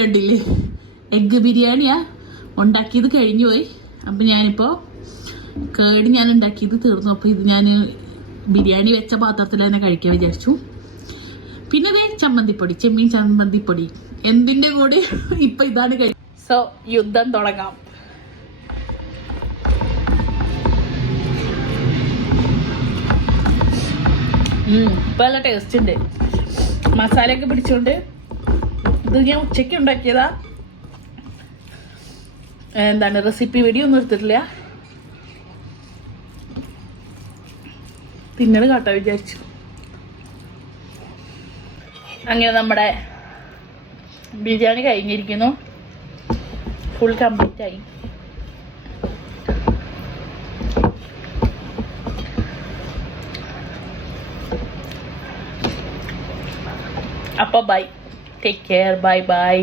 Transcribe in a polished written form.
കണ്ടില്ലേ, എഗ്ഗ് ബിരിയാണിയാ ഉണ്ടാക്കിയത് കഴിഞ്ഞു പോയി. അപ്പം ഞാനിപ്പോൾ കേട് ഞാൻ ഉണ്ടാക്കിയത് തീർന്നു. അപ്പോൾ ഇത് ഞാൻ ബിരിയാണി വെച്ച പാത്രത്തിൽ തന്നെ കഴിക്കാൻ വിചാരിച്ചു. പിന്നെ അതേ ചമ്മന്തിപ്പൊടി, ചെമ്മീൻ ചമ്മന്തിപ്പൊടി, എന്തിൻ്റെ കൂടെ ഇപ്പം ഇതാണ് കഴിക്കും. സോ യുദ്ധം തുടങ്ങാം. ഇപ്പം നല്ല ടേസ്റ്റ് ഉണ്ട്, മസാലയൊക്കെ പിടിച്ചോണ്ട്. ഇത് ഞാൻ ഉച്ചയ്ക്ക് ഉണ്ടാക്കിയതാ, എന്താണ് റെസിപ്പി വീഡിയോ ഒന്നും എടുത്തിട്ടില്ല. പിന്നീട് കാട്ടാൻ വിചാരിച്ചു. അങ്ങനെ നമ്മുടെ ബിരിയാണി കഴിഞ്ഞിരിക്കുന്നു, ഫുൾ കംപ്ലീറ്റ് ആയി. അപ്പോൾ bye, take care, bye by.